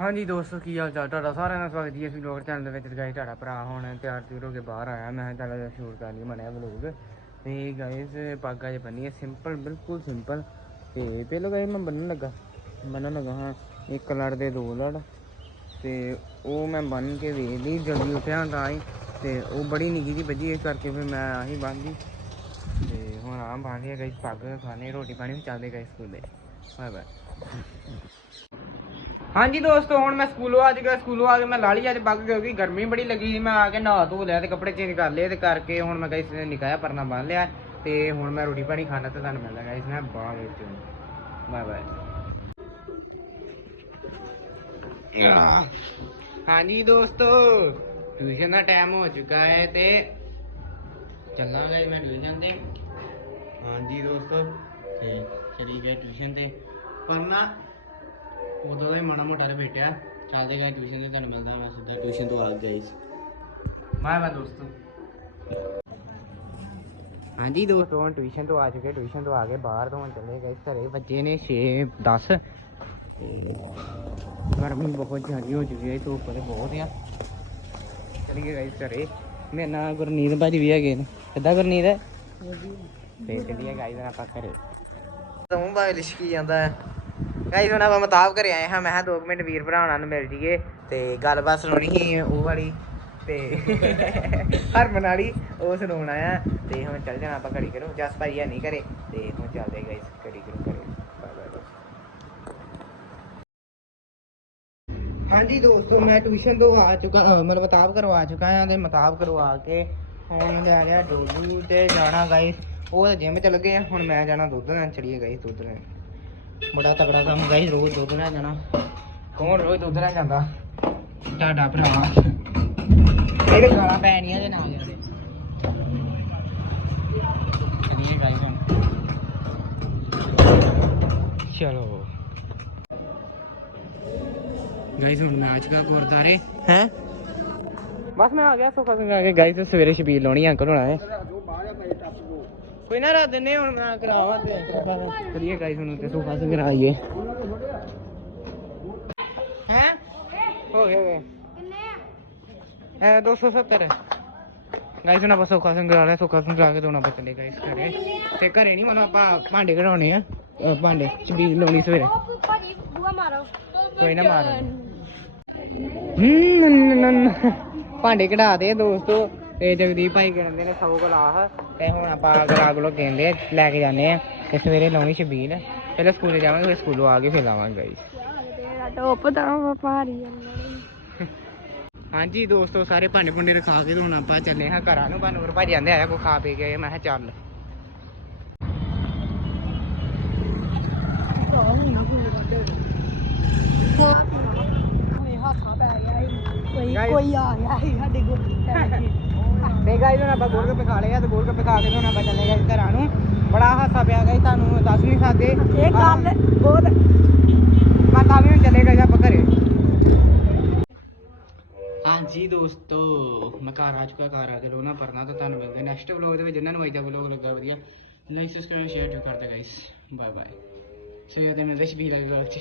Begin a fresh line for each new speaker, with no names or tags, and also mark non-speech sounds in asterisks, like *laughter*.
ਹਾਂਜੀ ਦੋਸਤੋ, ਕੀ ਹਾਲ ਚਾਲ? ਤੁਹਾਡਾ ਸਾਰਿਆਂ ਦਾ ਸਵਾਗਤ ਜੀ। ਅਸੀਂ ਲੋਕ ਚੈਨਲ ਦੇ ਵਿੱਚ ਗਾਇਸ ਤੁਹਾਡਾ ਭਰਾ ਹੁਣ ਤਿਆਰ ਤਿਉਰ ਹੋ ਕੇ ਬਾਹਰ ਆਇਆ। ਮੈਂ ਕਿਹਾ ਚੱਲ ਸ਼ੂਟ ਕਰ ਲਈ ਬਣਿਆ ਵਲੋਗ ਤੇ ਗਾਇਸ ਪਾਗਾ ਜੇ ਬੰਨੀ ਹੈ ਸਿੰਪਲ ਬਿਲਕੁਲ ਸਿੰਪਲ ਤੇ ਪਹਿਲਾਂ ਗਾਇਸ ਮੈਂ ਬੰਨਣ ਲੱਗਾ। ਬੰਨਣ ਲੱਗਾ ਹਾਂ, ਇੱਕ ਲੜ ਦੇ ਦੋ ਲੜ। ਤੇ ਉਹ ਮੈਂ ਬੰਨ ਕੇ ਵੇਖ ਲਈ, ਜਲਦੀ ਉੱਠਿਆ ਤਾਂ ਹੀ। ਤੇ ਉਹ ਬੜੀ ਨਿੱਕੀ ਜੀ ਵੱਜੀ, ਇਸ ਕਰਕੇ ਫਿਰ ਮੈਂ ਆਹੀ ਬੰਨ੍ਹਦੀ ਤੇ ਹੁਣ ਆਮ ਬੰਨ੍ਹ ਲਿਆ ਗਾਇਸ ਪੱਗ ਖਾਣੇ ਰੋਟੀ ਪਾਣੀ ਵੀ ਚੱਲਦੇ ਗਾਇਸ ਸਕੂਲੇ। ਬਾਏ ਬਾਏ ਹਾਂਜੀ ਦੋਸਤੋ ਹੁਣ ਮੈਂ ਸਕੂਲੋਂ ਆ ਚੁੱਕਾ ਸਕੂਲੋਂ ਆ ਕੇ ਮੈਂ ਲਾਲੀ ਅੱਜ ਪੱਗ ਕਿਉਂਕਿ ਗਰਮੀ ਬੜੀ ਲੱਗੀ ਸੀ। ਮੈਂ ਆ ਕੇ ਨਹਾ ਧੋ ਲਿਆ ਤੇ ਕੱਪੜੇ ਚੇਂਜ ਕਰ ਲਏ ਤੇ ਕਰਕੇ ਹੁਣ ਮੈਂ ਗਾਇਸ ਨਿਕਾਇਆ ਪਰਨਾ ਬੰਨ ਲਿਆ ਤੇ ਹੁਣ ਮੈਂ ਰੋਟੀ ਪਾਣੀ ਖਾਣਾ ਤੇ ਤੁਹਾਨੂੰ ਮਿਲਦਾ ਗਾਇਸ ਮੈਂ ਬਾਅਦ ਵਿੱਚ। ਬਾਏ ਬਾਏ ਹਾਂਜੀ ਦੋਸਤੋ ਟਿਊਸ਼ਨ ਦਾ ਟਾਈਮ ਹੋ ਚੁੱਕਾ ਹੈ ਤੇ ਚੱਲਾਂਗਾ ਮੈਂ ਟਿਊਸ਼ਨ ਤੇ। ਹਾਂਜੀ ਦੋਸਤੋ ਤੇ ਚਲੀ ਗਏ ਟਿਊਸ਼ਨ ਤੇ। ਪਰ ਨਾ ਉਦੋਂ ਦਾ ਹੀ ਮਾੜਾ ਮੋਟਾ ਬੈਠਿਆ ਚੱਲਦੇ ਗਾ ਟਿਊਸ਼ਨ ਤੇ ਤੁਹਾਨੂੰ ਮਿਲਦਾ ਮੈਂ ਸਿੱਧਾ ਟਿਊਸ਼ਨ ਤੋਂ ਆ ਗਿਆ ਇਸ ਬਾਏ ਬਾਏ ਦੋਸਤੋ। ਹਾਂਜੀ ਦੋਸਤੋ ਹੁਣ ਟਿਊਸ਼ਨ ਤੋਂ ਆ ਚੁੱਕੇ ਟਿਊਸ਼ਨ ਤੋਂ ਆ ਕੇ ਬਾਹਰ ਤੋਂ ਚੱਲੇ ਗਏ। ਘਰੇ ਬੱਚੇ ਨੇ 6 10 ਗਰਮੀ ਬਹੁਤ ਜ਼ਿਆਦਾ ਹੋ ਚੁੱਕੀ ਹੈ ਧੁੱਪ ਤੇ ਬਹੁਤ ਆ। ਚਲੀਏ ਗਾਇਸ ਘਰੇ। ਮੇਰੇ ਨਾਲ ਗੁਰਨੀਤ ਭਾਜੀ ਵੀ ਹੈਗੇ ਨੇ। ਕਿੱਦਾਂ ਗੁਰਨੀਤ? ਤੇ ਚਲੀਏ ਗਾਇਸ ਆਪਾਂ ਘਰੇ। ਤੂੰ ਬਾਈ ਲਿਸ਼ਕੀ ਜਾਂਦਾ ਹੈ। ਗਾਇਸ ਹੁਣ ਆਪਾਂ ਮਤਾਬ ਘਰੇ ਆਏ ਹਾਂ। ਮੈਂ ਕਿਹਾ 2 ਮਿੰਟ ਵੀਰ ਭਰਾਵਾਂ ਨੂੰ ਮਿਲ ਜੀਏ ਤੇ ਗੱਲਬਾਤ ਸੁਣਾਉਣੀ ਸੀ ਉਹ ਵਾਲੀ ਤੇ *laughs* ਹਰਮਨ ਵਾਲੀ, ਉਹ ਸੁਣਾਉਣ ਆਇਆ। ਤੇ ਹੁਣ ਚੱਲ ਜਾਣਾ ਆਪਾਂ ਘੜੀ ਕਰੋ ਜਸ ਭਾਈ ਹੈ ਨਹੀਂ ਘਰੇ ਤੇ ਹੁਣ ਚੱਲਦੇ ਗਾਇਸ ਘੜੀ ਕਰੋ ਘਰੇ। ਹਾਂਜੀ ਦੋਸਤੋ, ਮੈਂ ਟਿਊਸ਼ਨ ਤੋਂ ਆ ਚੁੱਕਾ, ਅਹ ਮਤਲਬ ਮਤਾਬ ਕਰਵਾ ਚੁੱਕਾ ਹਾਂ ਤੇ ਮਤਾਬ ਕਰਵਾ ਕੇ ਹੁਣ ਲੈ ਗਿਆ ਡੋਲੂ ਤੇ ਜਾਣਾ ਗਾਇਸ ਉਹ ਜਿਮ ਚ ਲੱਗੇ ਆ, ਹੁਣ ਮੈਂ ਜਾਣਾ ਦੁੱਧ ਲੈਣ ਚਲੀਏ ਗਾਇਸ ਦੁੱਧ ਲੈਣ। ਬੜਾ ਤਗੜਾ ਕੰਮ ਗਾਇਸ ਰੋਜ਼ ਦੁੱਧ ਲੈਣ ਜਾਣਾ। ਕੌਣ ਰੋਜ਼ ਦੁੱਧ ਲੈਣ ਜਾਂਦਾ? ਤੁਹਾਡਾ ਭਰਾ। ਇਹਦੇ ਗਾਲਾਂ ਪੈਣੀਆਂ ਜੇ ਨਾਲ ਜਾਂਦੇ ਚਲੀਏ ਗਾਇਸ ਹੁਣ ਚਲੋ। ਗਾਇਸ ਹੁਣ ਮੈਂ ਅੱਜ ਕਾ ਗੁਰਦਾਰੇ। ਹੈ? ਬਸ ਮੈਂ ਆ ਗਿਆ ਸੋਫਾ ਸੰਗਾ ਕੇ। ਗਾਇਸ ਸਵੇਰੇ ਛਬੀਲ ਲਾਉਣੀ ਅੰਕਲ ਹੋਣਾ ਹੈ ਕੋਈ ਨਾ ਰਾਤ ਦਿਨੇ ਹੁਣ ਮੈਂ ਕਰਾਵਾ ਤੇ। ਕਰੀਏ ਗਾਇਸ ਹੁਣ ਤੇ ਸੋਫਾ ਸੰਗ ਕਰਾਈਏ। ਹੈ? ਹੋ ਗਿਆ ਹੋ ਗਿਆ। ਹੈ 270 ਗਾਇਸ ਹੁਣ ਆਪਾਂ ਸੋਫਾ ਸੰਗ ਕਰਾ ਲਿਆ ਸੋਫਾ ਸੰਗ ਕਰਾ ਕੇ ਦੋਣਾ ਬੱਚਲੇ ਗਾਇਸ ਘਰੇ। ਤੇ ਘਰੇ ਨਹੀਂ ਮਨ ਆਪਾਂ ਭਾਂਡੇ ਕਢਾਉਣੇ ਆ ਭਾਂਡੇ ਲਾਉਣੀ ਸਵੇਰੇ।
ਭਾਜੀ ਬੂਆ ਮਾਰੋ
ਕੋਈ ਨਾ ਮਾਰ ਹੂੰ ਭਾਂਡੇ ਕਢਾ ਦੇ ਦੋਸਤੋ। ਤੇ ਜਗਦੀਪ ਭਾਈ ਕਹਿੰਦੇ ਨੇ ਸੌ ਗਲਾਸ ਤੇ ਹੁਣ ਆਪਾਂ ਗਲਾਸ ਗਲੋ ਕਹਿੰਦੇ ਲੈ ਕੇ ਜਾਂਦੇ ਆ ਤੇ ਸਵੇਰੇ ਲਾਉਣੀ ਛਬੀਲ ਪਹਿਲਾਂ ਸਕੂਲੇ ਜਾਵਾਂਗੇ ਫਿਰ ਸਕੂਲੋਂ ਆ ਕੇ ਫਿਰ ਲਾਵਾਂਗੇ
ਤੇਰਾ ਟੋਪ ਤਾਂ ਭਾਰੀ
ਹਾਂਜੀ ਦੋਸਤੋ ਸਾਰੇ ਭਾਂਡੇ ਭੁੰਡੇ ਰਖਾ ਕੇ ਹੁਣ ਆਪਾਂ ਚੱਲੇ ਹਾਂ ਘਰਾਂ ਨੂੰ। ਬਾਨੂਰ ਭਾਜੀ ਆਂਦੇ ਆਇਆ ਕੋ ਖਾ ਪੀ ਗਏ ਮੈਂ ਕਿਹਾ ਚੱਲ।
ਕੋਈ
Guys.
ਕੋਈ ਆ ਗਿਆ ਸੀ ਸਾਡੇ ਕੋਲ।
ਤੇ ਗਾਈਸ ਹੁਣ ਆਪਾਂ ਗੋਲਗੱਪੇ ਖਾ ਲਏ ਆ ਤੇ ਗੋਲਗੱਪੇ ਖਾ ਕੇ ਤੇ ਹੁਣ ਆਪਾਂ ਚੱਲੇ ਗਏ ਘਰਾਂ ਨੂੰ। ਬੜਾ ਹਾਸਾ ਪਿਆ ਗਾਈਸ ਤੁਹਾਨੂੰ ਦੱਸ ਨਹੀਂ ਸਕਦੇ।
ਇਹ ਗੱਲ ਬਹੁਤ
ਮੈਂ ਤਾਂ ਵੀ ਹੁਣ ਚਲੇ ਗਏ ਆਪਾਂ ਘਰੇ। ਹਾਂਜੀ ਦੋਸਤੋ ਮੈਂ ਘਰ ਆ ਚੁੱਕਾ ਘਰ ਆ ਕੇ ਲੋਨਾ ਪਰਨਾ ਤਾਂ ਤੁਹਾਨੂੰ ਮਿਲਦੇ ਨੈਕਸਟ ਵਲੌਗ ਦੇ ਵਿੱਚ। ਜਿਨ੍ਹਾਂ ਨੂੰ ਅੱਜ ਦਾ ਵਲੌਗ ਲੱਗਾ ਵਧੀਆ ਲਾਈਕ ਸਬਸਕ੍ਰਾਈਬ ਸ਼ੇਅਰ ਕਰਦੇ ਗਾਈਸ ਬਾਏ ਬਾਏ ਸੋ ਇਹ ਤੇ ਮਿਲਦੇ ਸ਼ਬੀਲ ਵਾਲੀ ਵਲੌਗ ਚ